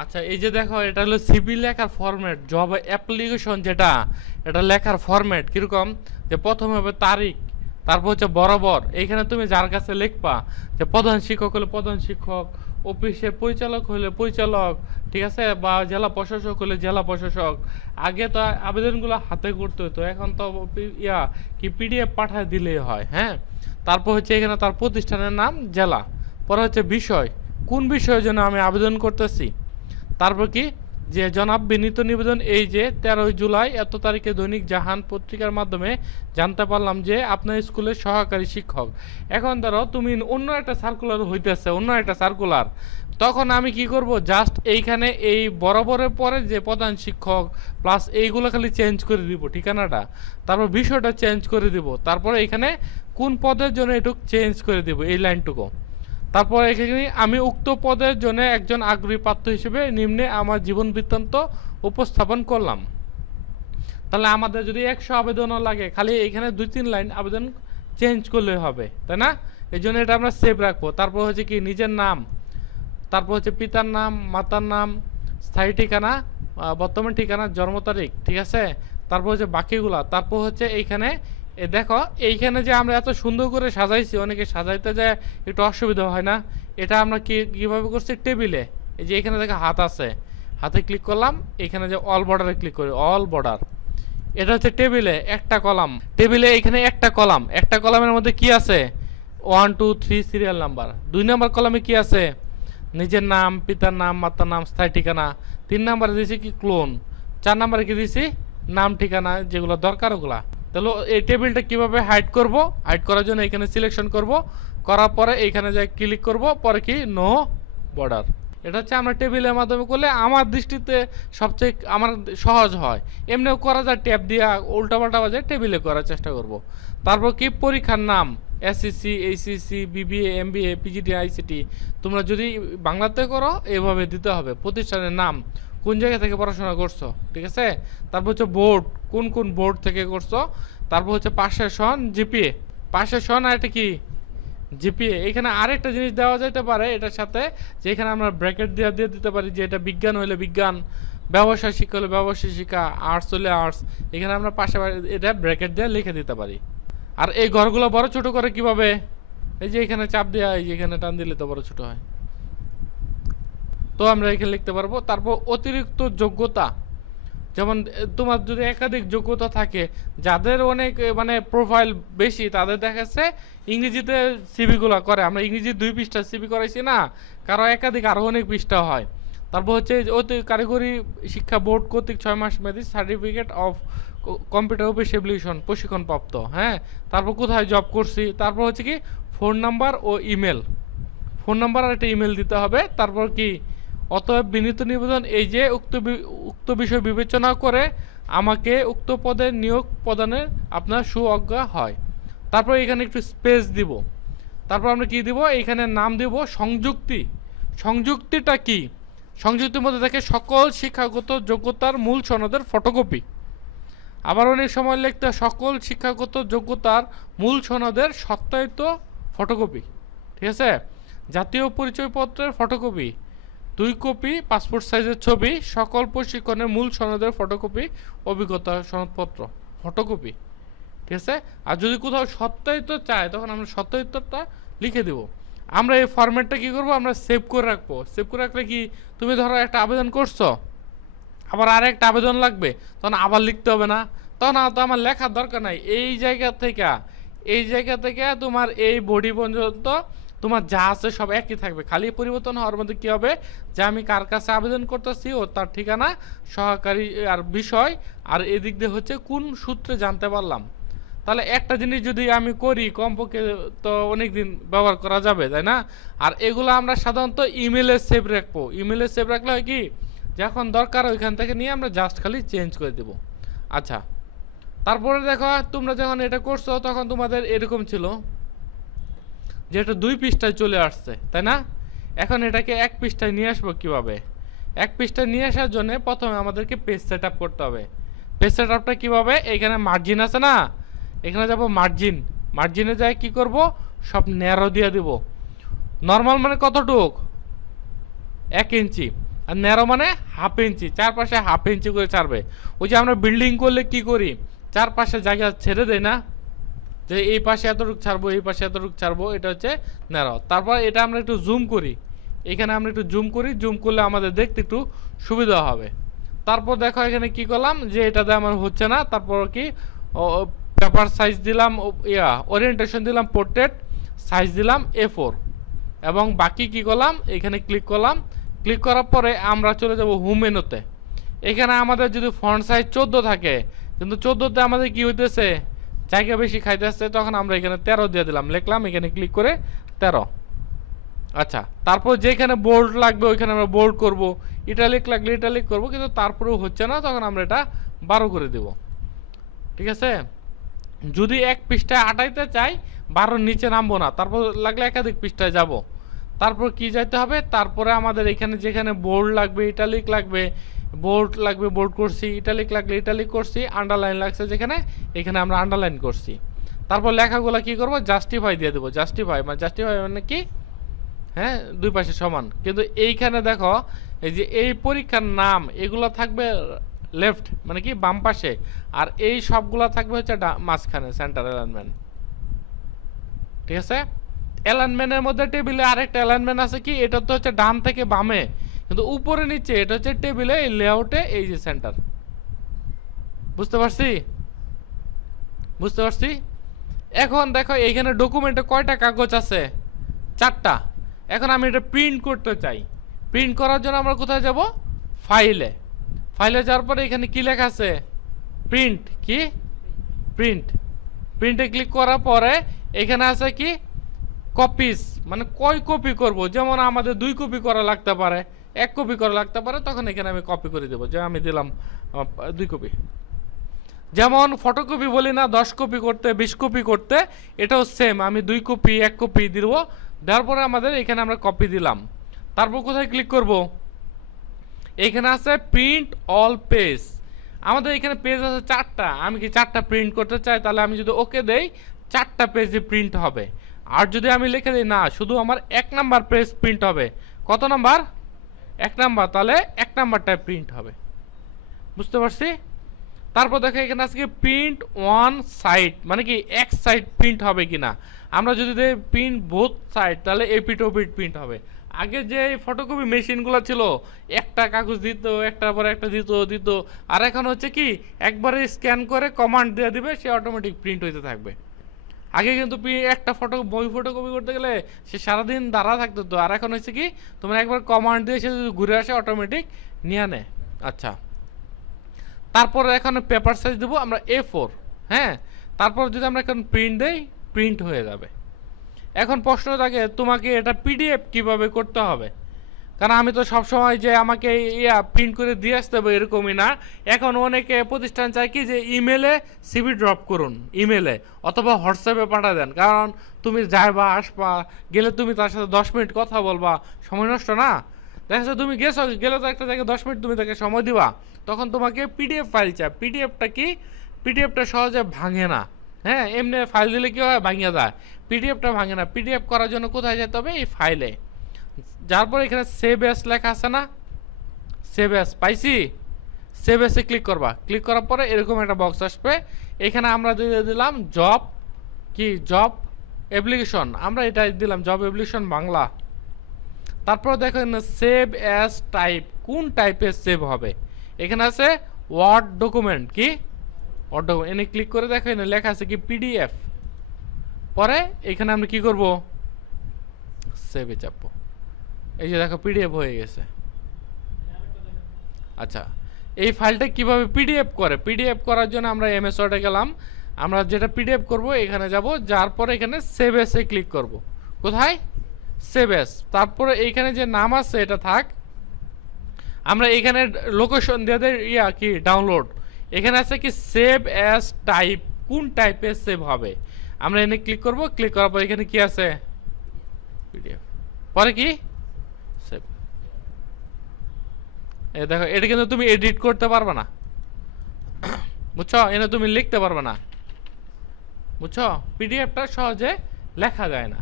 আচ্ছা, এই যে দেখো এটা হলো সিভি লেখার ফরম্যাট, জব অ্যাপ্লিকেশন যেটা, এটা লেখার ফরম্যাট কিরকম, যে প্রথমে হবে তারিখ, তারপর হচ্ছে বরাবর, এইখানে তুমি যার কাছে লিখবা, যে প্রধান শিক্ষক হলে প্রধান শিক্ষক, অফিসের পরিচালক হলে পরিচালক, ঠিক আছে, বা জেলা প্রশাসক হলে জেলা প্রশাসক। আগে তো আবেদনগুলো হাতে করতে হতো, এখন তো কি পিডিএফ পাঠায় দিলেই হয়। হ্যাঁ, তারপর হচ্ছে এখানে তার প্রতিষ্ঠানের নাম, জেলা, পরে হচ্ছে বিষয়, কোন বিষয়ের জন্য আমি আবেদন করতেছি। তারপর কি, যে জনাব বিনীত নিবেদন, এই যে 13 জুলাই এত তারিখে দৈনিক জাহান পত্রিকার মাধ্যমে জানতে পারলাম যে আপনার স্কুলের সহকারী শিক্ষক। এখন ধরো তুমি অন্য একটা সার্কুলার হইতেছে, অন্য একটা সার্কুলার, তখন আমি কি করব, জাস্ট এইখানে এই বরাবরের পরে যে প্রধান শিক্ষক প্লাস এইগুলো খালি চেঞ্জ করে দিব ঠিকানাটা, তারপর বিষয়টা চেঞ্জ করে দিব, তারপরে এখানে কোন পদের জন্য এটুকু চেঞ্জ করে দিব এই লাইনটুকু। তারপর এখানে আমি উক্ত পদের জন্য একজন আগ্রহী প্রার্থী হিসেবে নিম্নে আমার জীবন বৃত্তান্ত উপস্থাপন করলাম। তাহলে আমাদের যদি 100 আবেদনও লাগে, খালি এখানে 2-3 লাইন আবেদন চেঞ্জ করলে হবে, তাই না? এই জন্য এটা আমরা সেভ রাখবো। তারপর হচ্ছে কি, নিজের নাম, তারপর হচ্ছে পিতার নাম, মাতার নাম, স্থায়ী ঠিকানা, বর্তমান ঠিকানা, জন্ম তারিখ, ঠিক আছে। তারপর হচ্ছে বাকিগুলা, তারপর হচ্ছে এইখানে দেখো, এইখানে যে আমরা এত সুন্দর করে সাজাইছি, অনেকে সাজাইতে যায় একটু অসুবিধা হয় না? এটা আমরা কিভাবে করছি, টেবিলে, এই যে এখানে দেখো হাত আছে, হাতে ক্লিক করলাম, এখানে যে অল বর্ডারে ক্লিক করি, অল বর্ডার, এটা হচ্ছে টেবিলে একটা কলাম, টেবিলে এখানে একটা কলাম, একটা কলামের মধ্যে কি আছে, 1 2 3 সিরিয়াল নাম্বার। 2 নম্বর কলামে কি আছে, নিজের নাম, পিতার নাম, মাতার নাম, স্থায়ী ঠিকানা। 3 নম্বরে দিয়েছি কি, ক্লোন। 4 নম্বরে কি দিয়েছি, নাম ঠিকানা, যেগুলো দরকার ওগুলা। তাহলে এই টেবিলটা কিভাবে হাইড করব, হাইড করার জন্য এখানে সিলেকশন করব, করার পরে এইখানে যাই ক্লিক করব, পরে কি, নো বর্ডার। এটা হচ্ছে আমরা টেবিলের মাধ্যমে করলে আমার দৃষ্টিতে সবচেয়ে আমার সহজ হয়। এমনিও করা যায়, ট্যাব দিয়া উল্টাপাল্টা বাজে, টেবিলে করার চেষ্টা করব। তারপর কি, পরীক্ষার নাম, SSC, HSC, BBA, MBA, PGT, ICT. তোমরা যদি বাংলাতে করো এভাবে দিতে হবে। প্রতিষ্ঠানের নাম, কোন জায়গা থেকে পড়াশোনা করছো, ঠিক আছে। তারপর হচ্ছে বোর্ড, কোন কোন বোর্ড থেকে করছো। তারপর হচ্ছে পাশের সন, জিপিএ, পাশের সন, আর এটা কি, জিপিএ। এখানে আরেকটা জিনিস দেওয়া যেতে পারে এটার সাথে, যে এখানে আমরা ব্র্যাকেট দিয়ে দিতে পারি, যে এটা বিজ্ঞান হলে বিজ্ঞান, ব্যবসায় শিক্ষা হলে ব্যবসায় শিক্ষা, আর্টস হলে আর্টস। এখানে আমরা পাশে এটা ব্র্যাকেট দিয়ে লিখে দিতে পারি। আর এই ঘরগুলো বড় ছোট করে কিভাবে, এই যে এখানে চাপ দেওয়া, এই যে এখানে টান দিলে তো বড় ছোট হয়, তো আমরা এখানে লিখতে পারবো। তারপর অতিরিক্ত যোগ্যতা, যেমন তোমার যদি একাধিক যোগ্যতা থাকে, যাদের অনেক মানে প্রোফাইল বেশি, তাদের দেখাচ্ছে ইংরেজিতে সিভিগুলো করে, আমরা ইংরেজি 2 পৃষ্ঠা সিভি করাইছি না, কারো একাধিক আরও অনেক পৃষ্ঠা হয়। তারপর হচ্ছে অতি কারিগরি শিক্ষা বোর্ড কর্তৃক 6 মাস মেয়াদী certificate of computer office application প্রশিক্ষণপ্রাপ্ত। হ্যাঁ, তারপর কোথায় জব করছি, তারপর হচ্ছে কি, ফোন নাম্বার ও ইমেল, ফোন নাম্বার আর একটা ইমেল দিতে হবে। তারপর কি, অতএব বিনীত নিবেদন, এই যে উক্ত বিষয় বিবেচনা করে আমাকে উক্ত পদে নিয়োগ প্রদানের আপনার সুঅজ্ঞা হয়। তারপর এখানে একটু স্পেস দিব। তারপর আমরা কি দিব, এইখানে নাম দিব সংযুক্তি। সংযুক্তিটা কি, সংযুক্তির মধ্যে দেখে সকল শিক্ষাগত যোগ্যতার মূল সনদের ফটোকপি। আবার অনেক সময় লিখতে সকল শিক্ষাগত যোগ্যতার মূল সনদের সত্যায়িত ফটোকপি, ঠিক আছে। জাতীয় পরিচয়পত্রের ফটোকপি 2 কপি, পাসপোর্ট সাইজের ছবি, সকল প্রশিক্ষণের মূল সনদের ফটোকপি, অভিজ্ঞতা সনদপত্র ফটোকপি, ঠিক আছে। আর যদি কোথাও সত্যায়িত চায়, তখন আমরা সত্যায়িতটা লিখে দেব। আমরা এই ফরম্যাটটা কি করব, আমরা সেভ করে রাখবো। সেভ করে রাখলে কি, তুমি ধরো একটা আবেদন করছো, আবার আরেকটা আবেদন লাগবে, তখন আবার লিখতে হবে না, তখন তো আমার লেখার দরকার নাই। এই জায়গা থেকে তোমার এই বডি পর্যন্ত তোমার যা আছে সব একই থাকবে, খালি পরিবর্তন হওয়ার মধ্যে কি হবে, যে আমি কার কাছে আবেদন করতেছি ও তার ঠিকানা, সহকারী আর বিষয়, আর এদিক দিয়ে হচ্ছে কোন সূত্রে জানতে পারলাম। তাহলে একটা জিনিস যদি আমি করি, কমপক্ষে তো অনেক দিন ব্যবহার করা যাবে, তাই না? আর এগুলো আমরা সাধারণত ইমেলে সেভ রাখবো। ইমেলে সেভ রাখলে হয় কি, যখন দরকার ওইখান থেকে নিয়ে আমরা জাস্ট খালি চেঞ্জ করে দেব। আচ্ছা, তারপরে দেখো, তোমরা যখন এটা করছো তখন তোমাদের এরকম ছিল, যে এটা 2 পৃষ্ঠায় চলে আসছে, তাই না? এখন এটাকে 1 পৃষ্ঠায় নিয়ে আসবো কিভাবে? 1 পৃষ্ঠায় নিয়ে আসার জন্য প্রথমে আমাদেরকে পেজ সেট আপ করতে হবে। পেজ সেট আপটা কীভাবে, এখানে মার্জিন আছে না, এখানে যাব মার্জিন, মার্জিনে যাই কি করব, সব ন্যারো দিয়ে দেব। নর্মাল মানে কতটুক, 1 ইঞ্চি। আর ন্যারো মানে হাফ ইঞ্চি, চারপাশে হাফ ইঞ্চি করে ছাড়বে। ওই যে আমরা বিল্ডিং করলে কি করি, চারপাশে জায়গা ছেড়ে দেয় না, যে এই পাশে এতটুকু ছাড়বো, এই পাশে এতটুকু ছাড়বো, এটা হচ্ছে ন্যারো। তারপর এটা আমরা একটু জুম করি, এখানে আমরা একটু জুম করি, জুম করলে আমাদের দেখতে একটু সুবিধা হবে। তারপর দেখো এখানে কি করলাম, যে এটাতে আমার হচ্ছে না, তারপর কি পেপার সাইজ দিলাম, ওরিয়েন্টেশন দিলাম পোর্ট্রেট, সাইজ দিলাম A4, এবং বাকি কি করলাম, এখানে ক্লিক করলাম। ক্লিক করার পরে আমরা চলে যাব হোম মেনুতে। এখানে আমাদের যদি ফন্ট সাইজ 14 থাকে, কিন্তু 14তে আমাদের কি হইতেছে, জায়গা বেশি খাইতেছে, তখন আমরা এখানে 13 দিয়ে দিলাম, লিখলাম, এখানে ক্লিক করে 13। আচ্ছা, তারপর যেখানে বোল্ড লাগবে ওইখানে আমরা বোল্ড করব, ইটালিক লাগলে ইটালিক করব, কিন্তু তারপরেও হচ্ছে না, তখন আমরা এটা 12 করে দেব। ঠিক আছে, যদি এক পৃষ্ঠায় আটাইতে চাই 12 নিচে নামবো না, তারপর লাগলে একাধিক পৃষ্ঠায় যাব। তারপর কি যাইতে হবে, তারপরে আমাদের এখানে যেখানে বোল্ড লাগবে, ইটালিক লাগবে, বোল্ড লাগবে, বোল্ড করছি, ইটালিক লাগলে ইটালিক করছি, আন্ডারলাইন লাগছে যেখানে, এখানে আমরা আন্ডারলাইন করছি। তারপর লেখাগুলো কি করব, জাস্টিফাই দিয়ে দেবো। জাস্টিফাই মানে কি, হ্যাঁ, দুই পাশে সমান। কিন্তু এইখানে দেখো, এই যে এই পরীক্ষার নাম এগুলো থাকবে লেফট, মানে কি বাম পাশে, আর এই সবগুলো থাকবে হচ্ছে মাঝখানে, সেন্টার অ্যালাইনমেন্ট। ঠিক আছে, অ্যালাইনমেন্টের মধ্যে টেবিলে আরেকটা অ্যালাইনমেন্ট আছে কি, এটা তো হচ্ছে ডান থেকে বামে, কিন্তু উপরে নিচে এটা হচ্ছে টেবিলে, এই লেআউটে এই যে সেন্টার। বুঝতে পারছি, বুঝতে পারছি। এখন দেখো এইখানে ডকুমেন্টে কয়টা কাগজ আছে, 4টা। এখন আমি এটা প্রিন্ট করতে চাই। প্রিন্ট করার জন্য আমরা কোথায় যাব, ফাইলে। ফাইলে যাওয়ার পরে এখানে কি লেখা আছে, প্রিন্ট, কি প্রিন্ট। প্রিন্টে ক্লিক করার পরে এখানে আছে কি কপিস, মানে কয় কপি করব, যেমন আমাদের 2 কপি করা লাগতে পারে, 1 কপি করা লাগতে পারে, তখন এখানে আমি কপি করে দেবো, যে আমি দিলাম 2 কপি। যেমন ফটোকপি বলি না 10 কপি করতে, 20 কপি করতে, এটাও সেম, আমি 2 কপি 1 কপি দিব। দেওয়ার পরে আমাদের এখানে আমরা কপি দিলাম। তারপর কোথায় ক্লিক করব, এখানে আছে প্রিন্ট অল পেজ। আমাদের এখানে পেজ আছে 4টা, আমি কি 4টা প্রিন্ট করতে চাই, তাহলে আমি যদি ওকে দেই 4টা পেজে প্রিন্ট হবে। আর যদি আমি লিখে দিই না, শুধু আমার 1 নাম্বার পেজ প্রিন্ট হবে, কত নাম্বার, 1 নাম্বার, তাহলে 1 নাম্বারটায় প্রিন্ট হবে। বুঝতে পারছি। তারপর দেখো এখানে আছে কি প্রিন্ট ওয়ান সাইড, মানে কি এক সাইড প্রিন্ট হবে কিনা। আমরা যদি দেই প্রিন্ট বোথ সাইড, তাহলে এপিট ওপিট প্রিন্ট হবে। আগে যে ফটোকপি মেশিনগুলো ছিল, একটা কাগজ দিত, একটার পর একটা দিত, আর এখন হচ্ছে কি একবারে স্ক্যান করে কমান্ড দিয়ে দিবে, সে অটোমেটিক প্রিন্ট হইতে থাকবে। আগে কিন্তু একটা বই ফটোকপি করতে গেলে সে সারাদিন দাঁড়া থাকতো তো, আর এখন হচ্ছে কি তোমার একবার কমান্ড দিয়ে সে ঘুরে আসে, অটোমেটিক নিয়ে নেয়। আচ্ছা, তারপর এখানে পেপার সাইজ দেবো আমরা A4, হ্যাঁ। তারপর যদি আমরা এখন প্রিন্ট দেই, প্রিন্ট হয়ে যাবে। এখন প্রশ্ন থাকে তোমাকে এটা PDF কিভাবে করতে হবে, কারণ আমি তো সবসময় যে আমাকে প্রিন্ট করে দিয়ে আসতে হবে এরকমই না। এখন অনেকে প্রতিষ্ঠান চায় কি যে ইমেলে সিভি ড্রপ করুন, ইমেলে অথবা হোয়াটসঅ্যাপে পাঠা দেন, কারণ তুমি যাইবা আসবা, গেলে তুমি তার সাথে 10 মিনিট কথা বলবা, সময় নষ্ট না। দেখা যাচ্ছে তুমি গেলে তো একটা জায়গায় 10 মিনিট তুমি তাকে সময় দিবা, তখন তোমাকে PDF ফাইল চায়। পিডিএফটা কি, পিডিএফটা সহজে ভাঙে না, হ্যাঁ, এমনি ফাইল দিলে কি হয়, ভাঙিয়ে যায়। পিডিএফটা ভাঙে না। পিডিএফ করার জন্য কোথায় যেতে হবে, এই ফাইলে। যার পর এখানে সেভ এস লেখা আছে না, সেভ এস পাইছি, সেভ এসে ক্লিক করবা। ক্লিক করার পরে এরকম একটা বক্স আসবে, এখানে আমরা দিয়ে দিলাম জব, কি জব অ্যাপ্লিকেশন, আমরা এটা দিলাম জব অ্যাপ্লিকেশন বাংলা। তারপর দেখেন সেভ অ্যাজ টাইপ, কোন টাইপের সেভ হবে, এখানে আছে ওয়ার্ড ডকুমেন্ট, কি ওয়ার্ড ডকুমেন্ট, এনে ক্লিক করে দেখো এখানে লেখা আছে কি PDF। পরে এখানে আমরা কি করব, সেভে চাপবো, এই যে দেখো PDF হয়ে গেছে। আচ্ছা, এই ফাইলটা কিভাবে PDF করে, PDF করার জন্য আমরা MS ওয়ার্ডে গেলাম, আমরা যেটা PDF করব এখানে যাব, যার পরে এখানে সেভ এসে ক্লিক করব। কোথায়, সেভ এস। তারপরে এইখানে যে নাম আছে এটা থাক, আমরা এখানে লোকেশন দিয়ে দেই কি ডাউনলোড, এখানে আছে কি সেভ অ্যাজ টাইপ, কোন টাইপের সেভ হবে, আমরা এখানে ক্লিক করব। ক্লিক করার পর এখানে কি আছে, PDF, পরে কি সেভ। এই দেখো এটা কিন্তু তুমি এডিট করতে পারবে না, বুঝছো, এনে তুমি লিখতে পারবে না, বুঝছো, পিডিএফটা সহজে লেখা যায় না।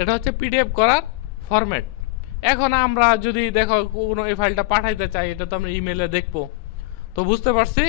এটা হচ্ছে পিডিএফ করার ফরম্যাট। এখন আমরা যদি দেখো কোনো এই ফাইলটা পাঠাইতে চাই, এটা তো আমরা ইমেলে দেখবো। তো বুঝতে পারছি।